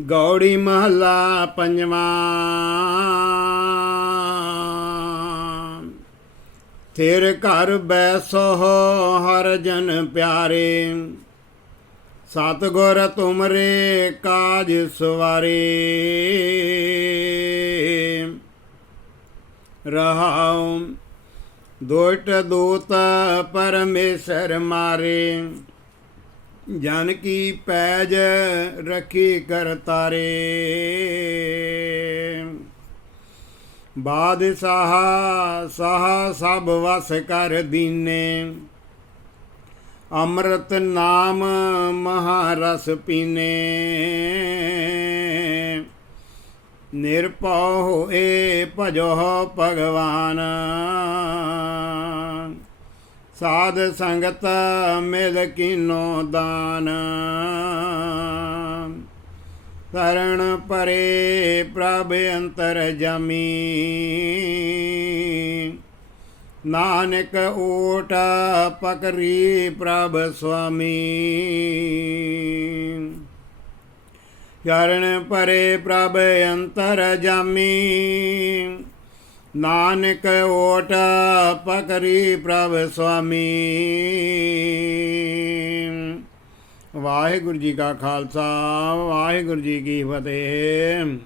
ਗੌੜੀ ਮਹੱਲਾ ਪੰਜਵਾਂ। ਤੇਰੇ ਘਰ ਬੈਸੋ ਹਰ ਜਨ ਪਿਆਰੇ, ਸਤਗੁਰ ਤੁਮਰੇ ਕਾਜ ਸਵਾਰੇ। ਰਹਾਉ ਦੋਟ ਦੂਤ ਪਰਮੇਸ਼ਰ ਮਾਰੇ। ਜਨ ਕੀ ਪੈਜ ਰਖੀ ਕਰਤਾਰੇ ਬਾਦਸ਼ਾਹ ਸਾਹ ਸਭ ਵਸ ਕਰ ਦੀਨੇ। ਅੰਮ੍ਰਿਤ ਨਾਮ ਮਹਾਰਸ ਪੀਨੇ। ਨਿਰਭਉ ਹੋਏ ਭਜੋ ਭਗਵਾਨ। ਸਾਧ ਸੰਗਤ ਮਿਲ ਕੀਨੋ ਦਾਨ। ਤਰਣ ਪਰੇ ਪ੍ਰਭ ਅੰਤਰ ਜਮੀ। ਨਾਨਕ ਓਟ ਪਕਰੀ ਪ੍ਰਭ ਸੁਆਮੀ। ਚਰਨ ਪਰੇ ਪ੍ਰਭ ਅੰਤਰ ਜਾਮੀ। ਨਾਨਕ ਓਟ ਪਕਰੀ ਪ੍ਰਭ ਸੁਆਮੀ। ਵਾਹਿਗੁਰੂ ਜੀ ਕਾ ਖਾਲਸਾ ਵਾਹਿਗੁਰੂ ਜੀ ਕੀ ਫਤਿਹ।